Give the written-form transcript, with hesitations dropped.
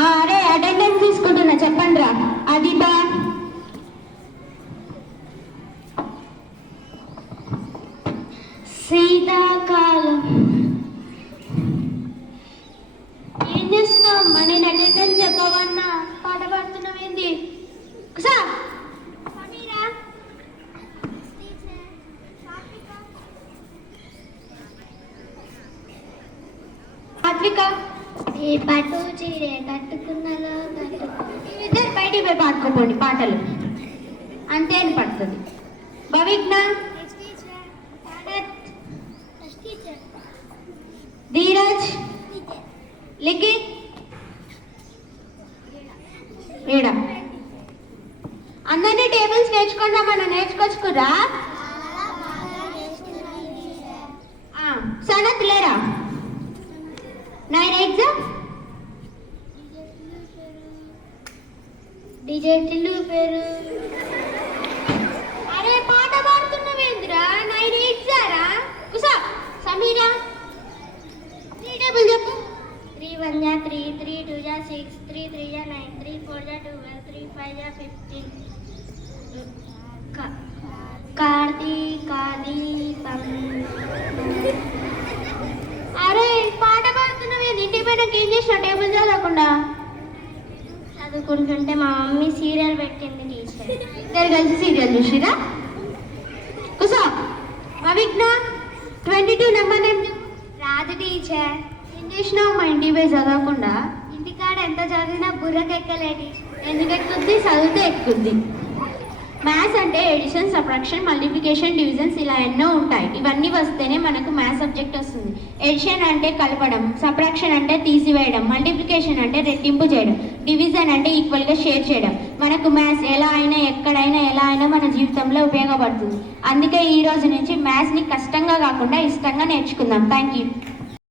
అరే అటెండెన్స్ తీసుకుంటున్నా, చెప్పండి రా. అది బా శీతాకాలం. ఏం చేస్తున్నావు అమ్మా? నేను అటెండెన్స్ చెప్పవన్నా పాట పాడుతున్నావు ఏంది? సార్ సాత్విక ఈ పట్టు చీరే కట్టుకున్నలో ఇద్దరు బయటికి పోయి పాడుకోపోండి పాటలు, అంతే అని పడుతుంది. భవిజ్ఞ, ధీరజ్, లిఖిత్, ఈడ అందరినీ టేబుల్స్ నేర్చుకుంటా, మనం నేర్చుకొచ్చుకురా. సనత్ లేరా? 9 ఎగ్జామ్ డీజే టిల్లు పేరు. అరే పాట పాడుతున్నావేంద్రా? 9 ఎగ్జారా? కుసా సమీరా, 3 టేబుల్ చెప్పు. 3 1 जा 3 3 2 जा 6 3 3 जा 9 3 4 जा 12 3 5 जा 15. కార్తీకదీపం. అరే పాట పాడుతున్నావేంది? ఇంటికి పోయినాక ఏం చేసినావు టేబుల్ చదవకుండా? చదువుకుంటుంటే మా మమ్మీ సీరియల్ పెట్టింది టీచర్. ఇద్దరు కలిసి సీరియల్ చూసిరా? కుసా అవిజ్ఞ, 22 నెంబర్ ఏం చెప్పు. రాదు టీచర్. ఏం చేసినావు మా ఇంటికి పోయి చదవకుండా? ఇంటికాడ ఎంత చదివినా బుర్రకెక్కలే టీచర్. ఎందుకు ఎక్కుద్ది? చదివితే ఎక్కుద్ది. మ్యాథ్స్ అంటే ఎడిషన్, సబ్ట్రాక్షన్, మల్టిప్లికేషన్, డివిజన్స్ ఇలా ఎన్నో ఉంటాయి. ఇవన్నీ వస్తేనే మనకు మ్యాథ్స్ సబ్జెక్ట్ వస్తుంది. ఎడిషన్ అంటే కలపడం, సబ్ట్రాక్షన్ అంటే తీసివేయడం, మల్టిప్లికేషన్ అంటే రెట్టింపు చేయడం, డివిజన్ అంటే ఈక్వల్గా షేర్ చేయడం. మనకు మ్యాథ్స్ ఎలా అయినా ఎక్కడైనా ఎలా అయినా మన జీవితంలో ఉపయోగపడుతుంది. అందుకే ఈ రోజు నుంచి మ్యాథ్స్ని కష్టంగా కాకుండా ఇష్టంగా నేర్చుకుందాం. Thank you.